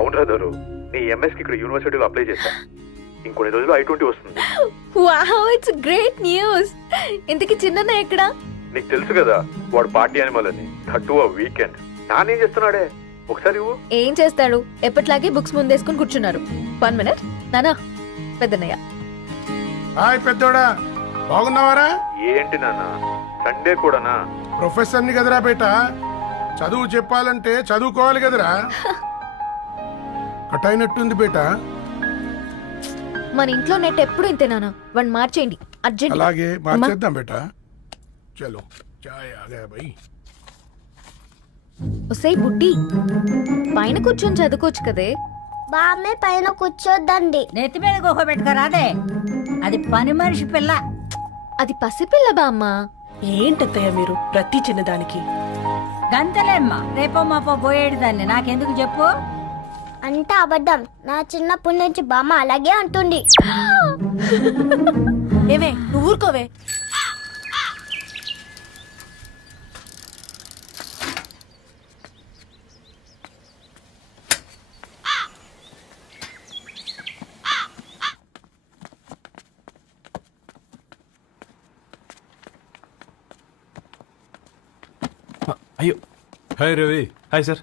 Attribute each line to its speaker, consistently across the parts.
Speaker 1: అవునరా దొరు నీ ఎంఎస్కి ఇక్కడ యూనివర్సిటీలో అప్లై చేశా. ఇంకొన్ని రోజులు ఐ ట్వంటీ వస్తుంది.
Speaker 2: వావ్ ఇట్స్ గ్రేట్ న్యూస్ ఇంతకి చిన్న ఎక్కడ?
Speaker 1: నీకు తెలుసు కదా వాడు పార్టీ అనిమల్ అని. థర్టూ ఆ వీకెండ్ నానేం చేస్తున్నాడే? ఒకసారి ఇవ్వు.
Speaker 2: ఏం చేస్తాడు? ఎప్పట్లాగే బుక్స్ ముందేసుకుని కూర్చున్నారు. వన్ మినిట్ నానా పెద్దనయ్య
Speaker 3: హాయ్ పెద్దోడా బాగున్నావారా?
Speaker 1: ఏంటి నాన్న? సండే కూడానా?
Speaker 3: ప్రొఫెసర్ని కదరా బేట? చదువు చెప్పాలంటే చదువుకోవాలి కదరా? కట్ అయినట్టుంది బేట.
Speaker 2: మన ఇంట్లో నెట్ ఎప్పుడు ఇంతే నానా? వన్ మార్చేయండి. అర్జెంట్
Speaker 3: అలాగే మార్చేద్దాం బేట. చలో చాయ్ ఆగా భయ్
Speaker 2: ఒసేయ్ బుడ్డి పైన కూర్చొని చదువుకోవచ్చు కదే?
Speaker 4: బామ్మే పైన కూర్చోద్దండి.
Speaker 5: నెత్తి మీద గుహ పెట్టుకోరాదే అది. పని మనిషి పిల్ల.
Speaker 2: అది పసిపిల్ల బామ్మ
Speaker 6: ఏంటత్తయ్య మీరు ప్రతి చిన్నదానికి?
Speaker 5: గంతలేమ్మా. రేపో మాపో పోయేడు దాన్ని. నాకెందుకు చెప్పు?
Speaker 4: అంటే అబద్ధం. నా చిన్నప్పటి నుంచి బామ్మ అలాగే అంటుంది.
Speaker 6: ఏవే నువ్వు ఊరుకోవే.
Speaker 7: అయ్యో.
Speaker 8: హాయ్ రవి.
Speaker 7: Hi sir.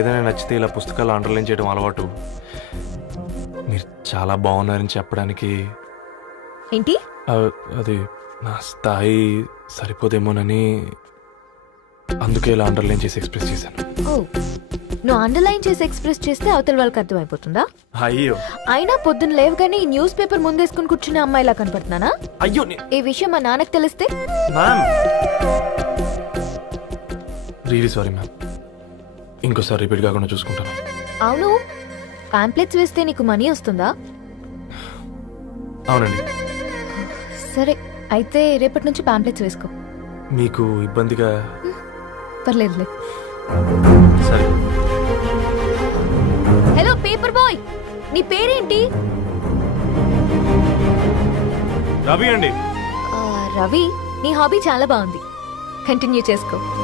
Speaker 7: ఏదైనా నచ్చితే ఇలా పుస్తకాలు అండర్లైన్ చేయడం అలవాటు. మీరు చాలా బాగున్నారని చెప్పడానికి
Speaker 2: ఏంటి?
Speaker 7: అది నా స్థాయి సరిపోదేమోనని అందుకే ఇలా అండర్లైన్ చేసి ఎక్స్ప్రెస్ చేశాను.
Speaker 2: ఓ నువ్వు అండర్లైన్ చేసి ఎక్స్ప్రెస్ చేస్తే అవతల వాళ్ళకి అర్థమైపోతుందా?
Speaker 7: అయ్యో.
Speaker 2: అయినా పొద్దున్న లేవగానే ఈ న్యూస్ పేపర్ ముందేసుకుని కూర్చునే అమ్మాయిలా కనపడుతున్నానా?
Speaker 7: అయ్యో
Speaker 2: ఈ విషయం మా నాన్నకి తెలిస్తే?
Speaker 7: మ్యామ్ రియలీ సారీ మ్యామ్ ఇంకోసారి రిపీట్ కాకుండా చూసుకుంటాను.
Speaker 2: అవును. పాంప్లెట్స్ వేస్తే నీకు మనీ వస్తుందా?
Speaker 7: అవునండి.
Speaker 2: సరే అయితే రేపటి నుంచి పాంప్లెట్స్ వేసుకో.
Speaker 7: మీకు ఇబ్బందిగా?
Speaker 2: పర్లేదులే.
Speaker 7: సరే.
Speaker 2: హలో పేపర్ బాయ్ నీ పేరేంటి?
Speaker 7: రవి అండి.
Speaker 2: ఆ, రవి నీ హాబీ చాలా బాగుంది. కంటిన్యూ చేసుకో.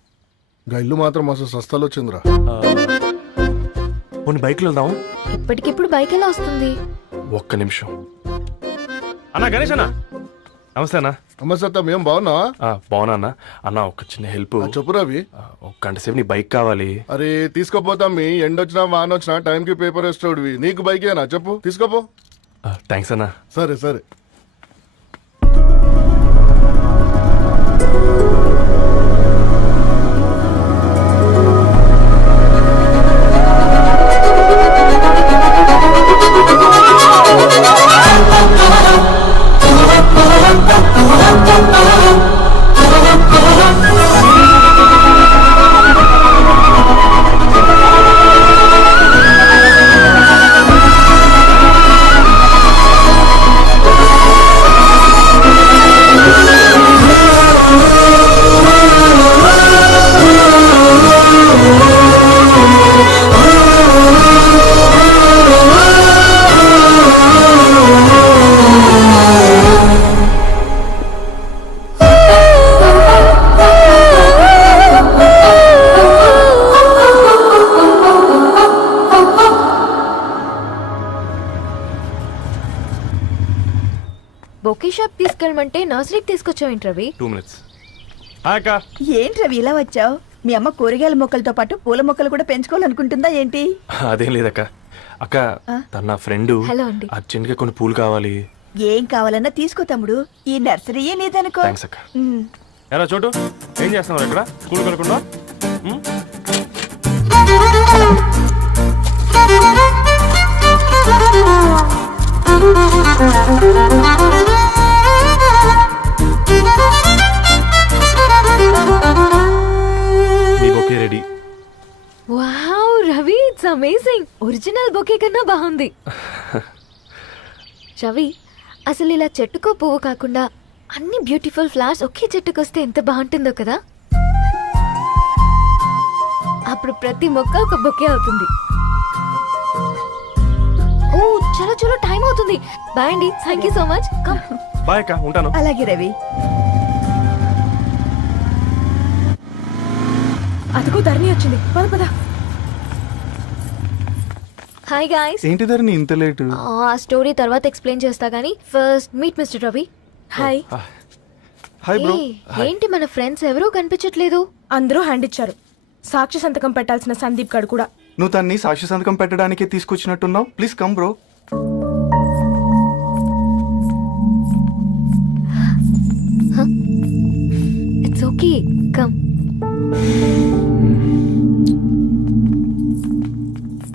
Speaker 3: గా ఇల్లు మాత్రం మస్తు సస్తాలు వచ్చిందిరా.
Speaker 7: పోనీ బైక్లో వెళ్దాం
Speaker 2: ఇప్పటికిప్పుడు బైక్ ఎలా వస్తుంది?
Speaker 7: ఒక్క నిమిషం. అన్నా గణేష్ అన్న. నమస్తే అన్న.
Speaker 3: అమ్మ సత్తం ఏం బాగున్నావా?
Speaker 7: ఆ, బాగున్నా అన్న. అన్న ఒక చిన్న హెల్ప్.
Speaker 3: చెప్పు రవి.
Speaker 7: ఒక గంట సేపు నీ బైక్ కావాలి.
Speaker 3: అరే తీసుకోపోతాం మీ ఎండొచ్చినా వాన వచ్చినా టైంకి పేపర్ వేస్తాడువి నీకు బైకేనా చెప్పు. తీసుకోపో.
Speaker 7: థ్యాంక్స్ అన్న.
Speaker 3: సరే సరే.
Speaker 2: రమ్మంటే నర్సరీకి తీసుకొచ్చావేంటి రవి?
Speaker 7: టూ మినిట్స్ అక్క.
Speaker 9: ఏంటి రవి ఇలా వచ్చావు? మీ అమ్మ కూరగాయల మొక్కలతో పాటు పూల మొక్కలు కూడా పెంచుకోవాలనుకుంటుందా ఏంటి?
Speaker 7: అదేం లేదక్క. అక్క తన నా ఫ్రెండ్.
Speaker 2: హలో అండి.
Speaker 7: అర్జెంట్గా కొన్ని పూలు కావాలి.
Speaker 9: ఏం కావాలన్నా తీసుకో తమ్ముడు. ఈ నర్సరీయే నీదనుకో.
Speaker 7: థ్యాంక్స్ అక్క.
Speaker 9: ఉమ్.
Speaker 7: ఎరా చోటు? ఏం చేస్తున్నావు ఇక్కడ? స్కూల్ కలకుండా? మీ bouquet ready.
Speaker 2: Wow Ravi it's amazing. Original bouquet కన్నా బాగుంది. రవి అసలు ఇలా చెట్టుకో పువ్వు కాకుండా అన్ని బ్యూటిఫుల్ ఫ్లవర్స్ ఒకే చెట్టుకొస్తే ఎంత బాగుంటుందో కదా? అప్పుడు ప్రతి మొక్క ఒక బొకే అవుతుంది. ఓ చలో చలో టైం అవుతుంది. బాయ్ అండి. Thank you so much. Come.
Speaker 7: Bye అక్క ఉంటాను.
Speaker 9: అలాగే రవి.
Speaker 5: అదిగో ధరణి వచ్చింది. పద పద.
Speaker 2: హాయ్ గాయ్స్
Speaker 7: ఏంటి ధరణి ఇంత లేటు?
Speaker 2: ఆ స్టోరీ తర్వాత ఎక్స్ప్లెయిన్ చేస్తా గానీ first meet mister Ravi. Hi
Speaker 7: hi bro
Speaker 2: ఏంటి మన ఫ్రెండ్స్ ఎవరూ కనిపించట్లేదు?
Speaker 5: అందరూ హ్యాండ్ ఇచ్చారు. సాక్షి సంతకం పెట్టాల్సిన సందీప్ గడు కూడా.
Speaker 7: నువ్వు తన్ని సాక్షి సంతకం పెట్టడానికే తీసుకొచ్చినట్టున్నావు? Please come bro
Speaker 2: it's okay come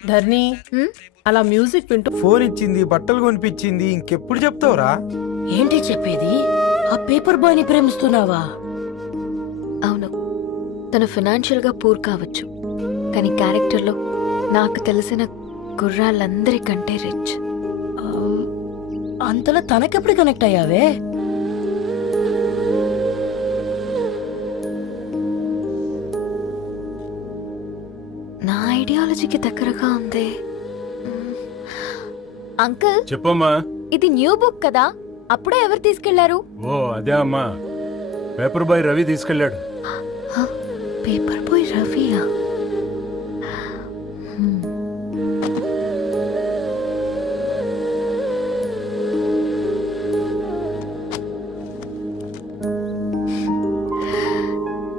Speaker 6: ధర్ని? అలా మ్యూజిక్ వింటూ
Speaker 3: ఫోన్ ఇచ్చింది బట్టలు కొనిపించింది ఇంకెప్పుడు చెప్తావురా?
Speaker 6: ఏంటి చెప్పేది? ఆ పేపర్ బాయ్ని ప్రేమిస్తున్నావా?
Speaker 2: అవును. తను ఫినాన్షియల్గా పూర్ కావచ్చు. కానీ క్యారెక్టర్లో నాకు తెలిసిన గుర్రాలందరికంటే రిచ్
Speaker 6: ఆ, అంతలో తనకెప్పుడు కనెక్ట్ అయ్యావే?
Speaker 2: ఐడియాలజీకి దగ్గరగా ఉంది. అంకుల్?
Speaker 8: చెప్పమ్మా.
Speaker 2: ఇది న్యూ బుక్ కదా? అప్పుడే ఎవరు తీసుకెళ్ళారు?
Speaker 8: ఓ అదే అమ్మా. పేపర్ బాయ్ రవి తీసుకెళ్ళాడు.
Speaker 2: పేపర్ బాయ్ రవియా? హ్మ్.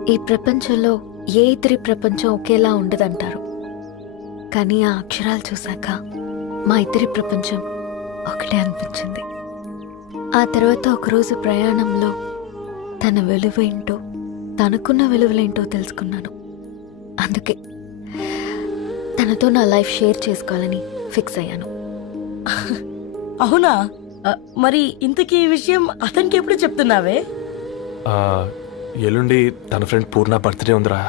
Speaker 2: ఈ ప్రపంచంలో ఏ ఇద్దరి ప్రపంచం ఒకేలా ఉండదంటారు? కానీ ఆ అక్షరాలు చూశాక మా ఇద్దరి ప్రపంచం ఒకటే అనిపించింది. ఆ తర్వాత ఒకరోజు ప్రయాణంలో తన విలువేంటో తనకున్న విలువలేంటో తెలుసుకున్నాను. అందుకే తనతో నా లైఫ్ షేర్ చేసుకోవాలని ఫిక్స్ అయ్యాను.
Speaker 6: అవునా? మరి ఇంతకీ ఈ విషయం అతనికి ఎప్పుడు చెప్తున్నావే?
Speaker 7: ఎల్లుండి తన ఫ్రెండ్ పూర్ణ బర్త్డే ఉందిరా.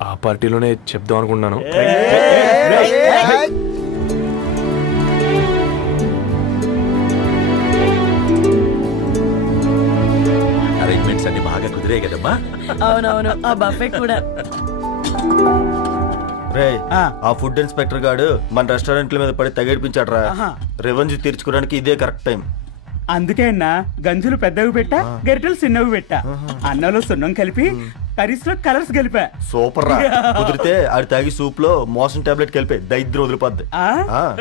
Speaker 7: ఆ, పార్టీలోనే చెప్దాం అనుకుంటున్నాను.
Speaker 10: అరేంజ్మెంట్స్ అన్ని బాగా కుదిరే కదమ్మా.
Speaker 6: అవునవును ఆ బఫే కూడా.
Speaker 10: రే ఆ. ఫుడ్ ఇన్స్పెక్టర్ గాడు మన రెస్టారెంట్ల మీద పడి తగేడిపించాడు రా రెవెన్యూ తీర్చుకోవడానికి ఇదే కరెక్ట్ టైం
Speaker 11: అందుకే అన్న గంజులు పెద్దవి పెట్టా గరిటెలు చిన్నవి పెట్టా. అన్నంలో సున్నం కలిపి కర్రీస్లో కలర్స్ కలిపా
Speaker 10: సూపర్ రా. కుదిరితే ఆడి తాగి సూప్లో మోషన్ టాబ్లెట్ కలిపే. దైద్యం వదిలిపోద్ది.
Speaker 11: ఆ?
Speaker 10: ఆ.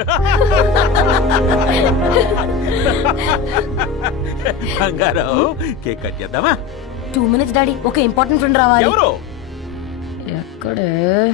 Speaker 12: బంగారం. కేక్ కట్ చేద్దామా?
Speaker 6: Two minutes daddy. ఒక ఇంపార్టెంట్ ఫ్రెండ్ రావాలి.
Speaker 12: ఎవరు?
Speaker 6: ఎక్కడే?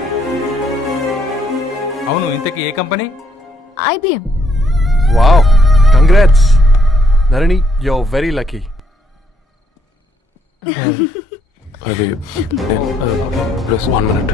Speaker 11: అవును ఇంతకీ ఏ company?
Speaker 2: IBM
Speaker 7: wow congrats. Dharani you're very lucky. అది ప్లస్ వన్ మినిట్.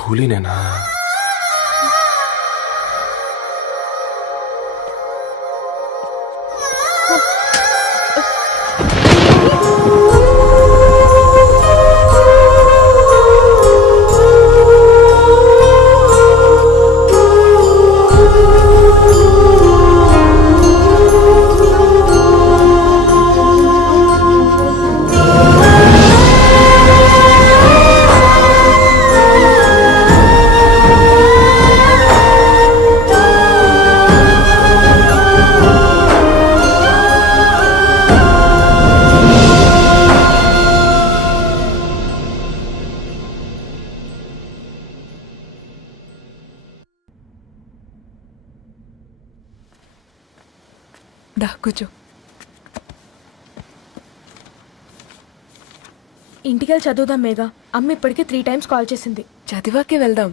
Speaker 7: కూలీనేనా?
Speaker 9: దా కూర్చో.
Speaker 5: ఇంటికెళ్ళి చదువుదాం మేఘా. అమ్మ ఇప్పటికే త్రీ టైమ్స్ కాల్ చేసింది.
Speaker 9: చదివాకే వెళ్దాం.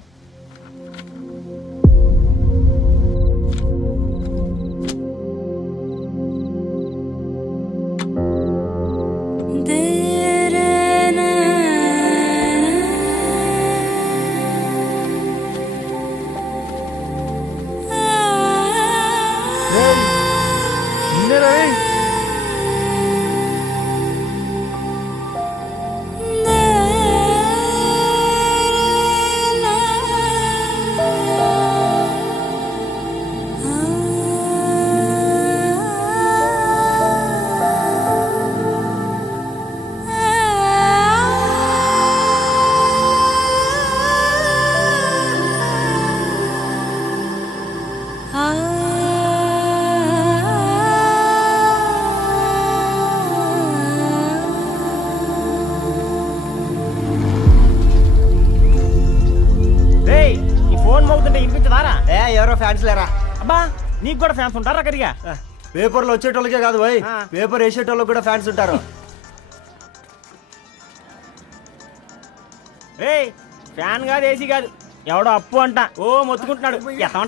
Speaker 6: ఫ్యాన్స్
Speaker 11: ఉంటారా కరిగా?
Speaker 6: పేపర్లో వచ్చేటోళ్ళకే కాదు పోయి పేపర్ వేసేటోళ్ళకి కూడా ఫ్యాన్స్ ఉంటారు.
Speaker 11: రే ఫ్యాన్ కాదు ఏసీ కాదు. ఎవడో అప్పు అంట. ఓ మొత్తుకుంటున్నాడు.